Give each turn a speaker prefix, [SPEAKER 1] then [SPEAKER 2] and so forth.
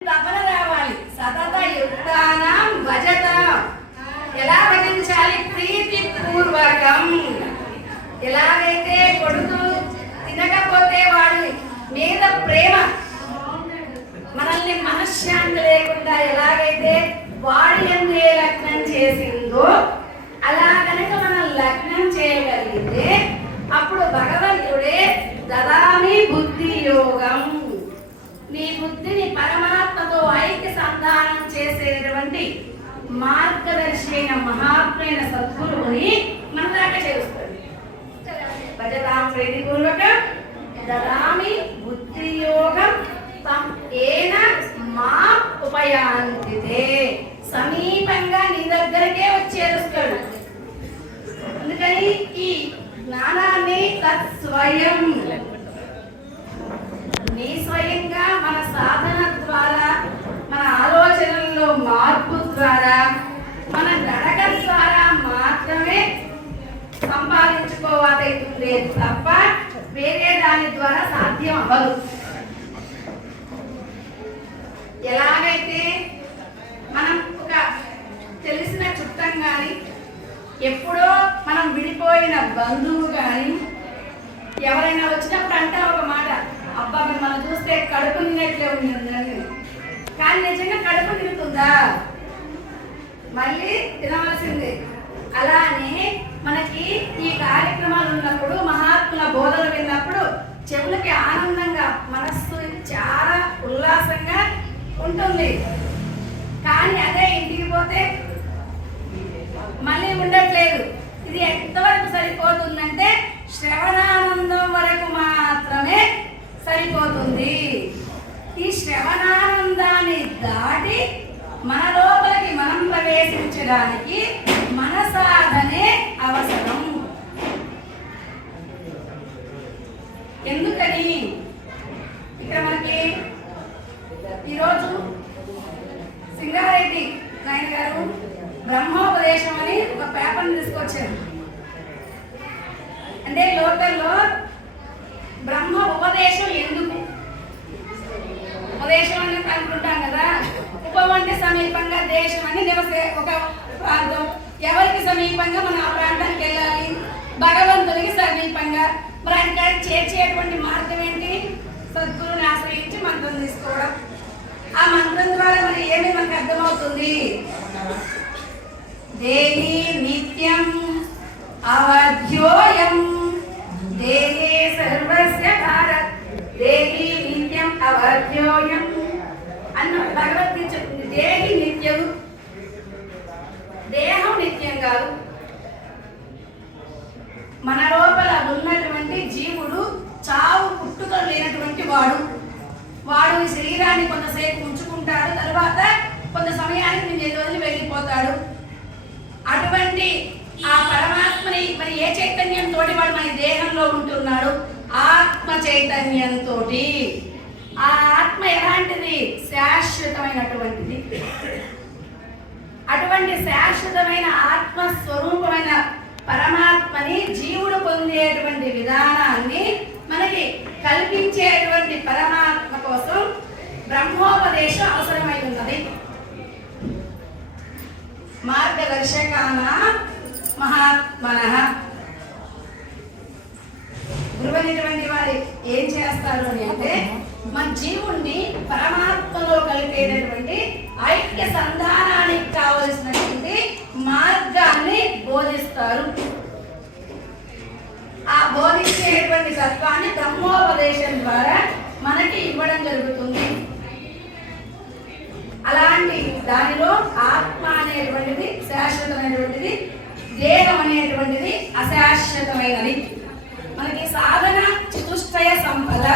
[SPEAKER 1] తపన రావాలి. సతత యుక్తానం భజత. ఎలా భజించాలి? ప్రీతి పూర్వకం. ఎలాగైతే కొడుకు తినకపోతే వాడి మీద ప్రేమ మనల్ని మనశ్శాంతి లేకుండా ఎలాగైతే వాడి ఎందే లగ్నం చేసిందో అలా కనుక మనం లగ్నం చేయగలిగితే అప్పుడు భగవంతుడే దదామి బుద్ధి యోగం నీ బుద్ధిని పరమాత్మతో ఐక్య సంధానం చేసేటువంటి మార్గదర్శి అయిన మహాత్మైన సద్గురువుని మన దాకా చేరుస్తుంది భజతాం ప్రీతిపూర్వక దదామి బుద్ధి యోగం ఏన మా ఉపయాంతితే. సమీపంగా నీ దగ్గరకే వచ్చేరుస్తాడు అందుకని ఈ జ్ఞానాన్ని తత్స్వయం నీ స్వయంగా మన సాధన ద్వారా మన ఆలోచనల్లో మార్పు ద్వారా మన నడక ద్వారా మాత్రమే సంపాదించుకోవాలవుతుంది తప్ప వేరే దాని ద్వారా సాధ్యం అవ్వదు. ఎలాగైతే మనం ఒక తెలిసిన చుట్టం కానీ ఎప్పుడో మనం విడిపోయిన బంధువు కానీ ఎవరైనా వచ్చినప్పుడు అంటే ఒక మాట అబ్బా మిమ్మల్ని చూస్తే కడుపు నిన్నట్లే ఉందని కానీ నిజంగా కడుపు నిండుతుందా? మళ్ళీ తినవలసిందే అలానే మనకి ఈ కార్యక్రమాలు ఉన్నప్పుడు మహాత్ముల బోధలు విన్నప్పుడు చెవులకి ఆనందంగా మనస్సు చాలా ఉల్లాసంగా ఉంటుంది. కానీ అదే ఇంటికి పోతే మళ్ళీ ఉండట్లేదు. ఇది ఎంతవరకు సరిపోతుందంటే శ్రవణ వరకు మాత్రమే సరిపోతుంది ఈ శ్రవణానందాన్ని దాటి మన లోపలికి మనం ప్రవేశించడానికి మన సాధనే అవసరం. ఎందుకని? ఇక్కడ మనకి ఈరోజు సింగారెడ్డి నాయన గారు బ్రహ్మోపదేశం అని ఒక పేపర్ని తీసుకొచ్చారు. అంటే లోకల్లో బ్రహ్మ ఉపదేశం ఎందుకు? ఉపదేశం అని అనుకుంటాం కదా. ఉపం సమీపంగా దేశం అని నివసే ఒక ప్రాంతం. ఎవరికి సమీపంగా మనం ఆ ప్రాంతానికి వెళ్ళాలి? భగవంతునికి సమీపంగా మరి ఆయన చేర్చేటువంటి మార్గం ఏంటి? సద్గురుని ఆశ్రయించి మంత్రం తీసుకోవడం. ఆ మంత్రం ద్వారా మరి ఏమి మనకు అర్థమవుతుంది? దేహి నిత్యం అవధ్యోయం. దేహే సర్వస్య భారత్. దేహి నిత్యం అవధ్యోయం. అన్న భగవద్గీత చెప్తుంది. దేహి నిత్యం నిత్యం కాదు. మన లోపల ఉన్నటువంటి జీవుడు చావు పుట్టుకలు లేనటువంటి వాడు. వాడు ఈ శరీరాన్ని కొంతసేపు ఉంచుకుంటాడు తర్వాత కొంత సమయానికి నేను వదిలి వెళ్ళిపోతాడు అటువంటి ఆ పరమాత్మని మరి ఏ చైతన్యంతో వాడు మన దేహంలో ఉంటున్నాడు? ఆత్మ చైతన్యంతో ఆ ఆత్మ ఎలాంటిది? శాశ్వతమైనటువంటిది. అటువంటి శాశ్వతమైన ఆత్మ స్వరూపమైన పరమాత్మని జీవుడు పొందేటువంటి విధానాన్ని మనకి కల్పించేటువంటి పరమాత్మ కోసం బ్రహ్మోపదేశం అవసరమై ఉన్నది. మార్గదర్శకాన మహాత్మన. గురువైనటువంటి వారు ఏం చేస్తారు అని అంటే మన జీవుణ్ణి పరమాత్మలో కలిపేటటువంటి ఐక్య సంధాన బోధిస్తారు. ఆ బోధించేటువంటి తత్వాన్ని బ్రహ్మోపదేశం ద్వారా మనకి ఇవ్వడం జరుగుతుంది. అలాంటి దానిలో ఆత్మ అనేటువంటిది శాశ్వతమైనటువంటిది దేహం అనేటువంటిది అశాశ్వతమైనది. మనకి సాధన చతుష్టయ సంపద